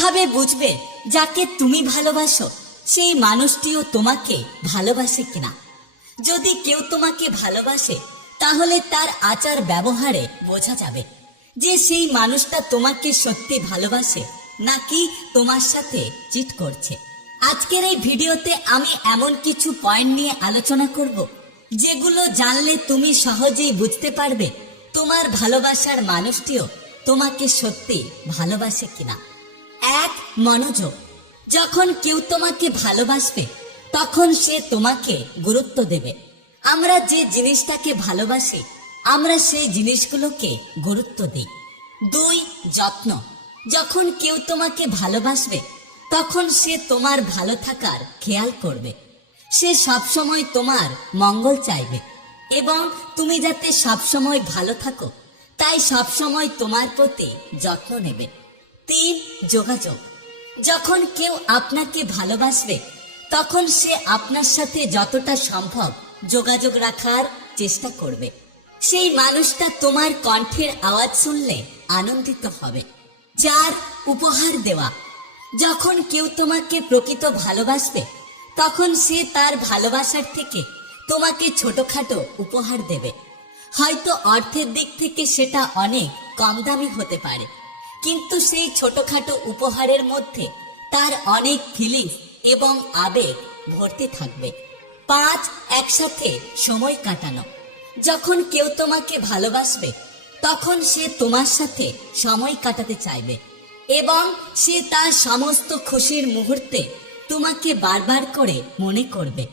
কীভাবে বুঝবে যাকে তুমি ভালোবাসো? সেই মানুষটিও তোমাকে ভালোবাসে কিনা? যদি কেউ তোমাকে ভালোবাসে, তাহলে তার আচার ব্যবহারে বোঝা যাবে যে সেই মানুষটা তোমাকে সত্যি ভালোবাসে নাকি তোমার সাথে চিট করছে। আজকের এই ভিডিওতে আমি এমন কিছু পয়েন্ট নিয়ে আলোচনা করব, যেগুলো জানলে তুমি সহজেই বুঝতে পারবে তোমার ভালোবাসার মানুষটিও তোমাকে সত্যি ভালোবাসে কিনা। মনোযোগ। যখন কেউ তোমাকে ভালোবাসবে, তখন সে তোমাকে গুরুত্ব দেবে। আমরা যে জিনিসটাকে ভালোবাসি, আমরা সেই জিনিসগুলোকে গুরুত্ব দিই। দুই, যত্ন। যখন কেউ তোমাকে ভালোবাসবে, তখন সে তোমার ভালো থাকার খেয়াল করবে। সে সবসময় তোমার মঙ্গল চাইবে। এবং তুমি যাতে সবসময় ভালো থাকো, তাই সবসময় তোমার প্রতি যত্ন নেবে। তিন, যোগাযোগ। যখন কেউ আপনাকে ভালোবাসবে, তখন সে আপনার সাথে যতটা সম্ভব যোগাযোগ রাখার চেষ্টা করবে। সেই মানুষটা তোমার কণ্ঠের আওয়াজ শুনলে আনন্দিত হবে, যার উপহার দেওয়া। যখন কেউ তোমাকে প্রকৃত ভালোবাসবে, তখন সে তার ভালোবাসার থেকে তোমাকে ছোটখাটো উপহার দেবে। হয়তো অর্থের দিক থেকে সেটা অনেক কম দামি হতে পারে। কিন্তু সেই ছোটখাটো উপহারের মধ্যে তার অনেক ফিলিংস এবং আবেগ ভর্তি থাকবে। পাঁচ একসাথে সময় কাটানো। যখন কেউ তোমাকে ভালোবাসবে, তখন সে তোমার সাথে সময় কাটাতে চাইবে এবং সে তার সমস্ত খুশির মুহূর্তে তোমাকে বারবার করে মনে করবে।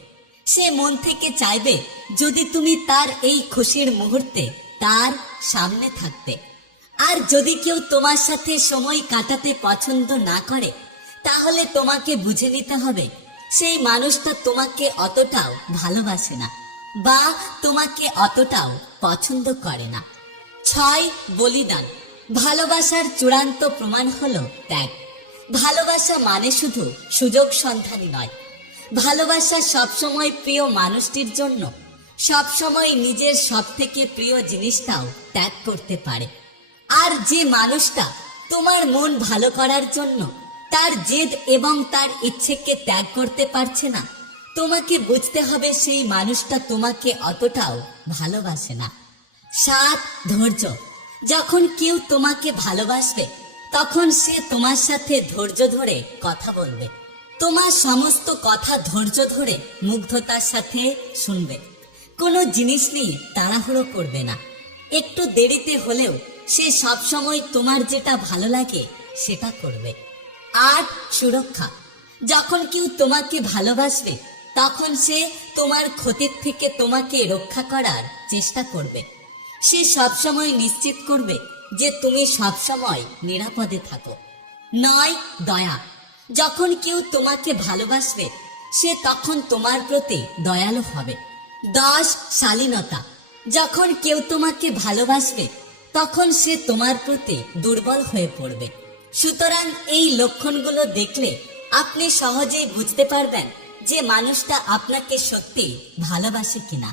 সে মন থেকে চাইবে, যদি তুমি তার এই খুশির মুহূর্তে তার সামনে থাকতে। আর যদি কেউ তোমার সাথে সময় কাটাতে পছন্দ না করে, তাহলে তোমাকে বুঝে নিতে হবে, সেই মানুষটা তোমাকে অতটাও ভালোবাসে না, বা তোমাকে অতটাও পছন্দ করে না। ছয়, বলিদান। ভালোবাসার চূড়ান্ত প্রমাণ হলো ত্যাগ। ভালোবাসা মানে শুধু সুযোগ সন্ধানী নয়। ভালোবাসা সবসময় প্রিয় মানুষটির জন্য, সবসময় নিজের সব থেকে প্রিয় জিনিসটাও ত্যাগ করতে পারে। আর যে মানুষটা তোমার মন ভালো করার জন্য তার জেদ এবং তার ইচ্ছেকে ত্যাগ করতে পারছে না, তোমাকে বুঝতে হবে সেই মানুষটা তোমাকে অতটাও ভালোবাসে না। সাত, ধৈর্য। যখন কেউ তোমাকে ভালোবাসবে, তখন সে তোমার সাথে ধৈর্য ধরে কথা বলবে। তোমার সমস্ত কথা ধৈর্য ধরে মুগ্ধতার সাথে শুনবে। কোনো জিনিস নিয়ে তাড়াহুড়ো করবে না। একটু দেরিতে হলেও সে সবসময় তোমার যেটা ভালো লাগে, সেটা করবে। আর সুরক্ষা, যখন কেউ তোমাকে ভালোবাসবে, তখন সে তোমার ক্ষতির থেকে তোমাকে রক্ষা করার চেষ্টা করবে। সে সবসময় নিশ্চিত করবে যে তুমি সবসময় নিরাপদে থাকো। নয়, দয়া, যখন কেউ তোমাকে ভালোবাসবে, সে তখন তোমার প্রতি দয়ালু হবে। দশ, শালীনতা, যখন কেউ তোমাকে ভালোবাসবে তখন সে তোমার প্রতি দুর্বল হয়ে পড়বে। সুতরাং এই লক্ষণগুলো দেখলে আপনি সহজেই বুঝতে পারবেন যে মানুষটা আপনাকে সত্যি ভালোবাসে কিনা।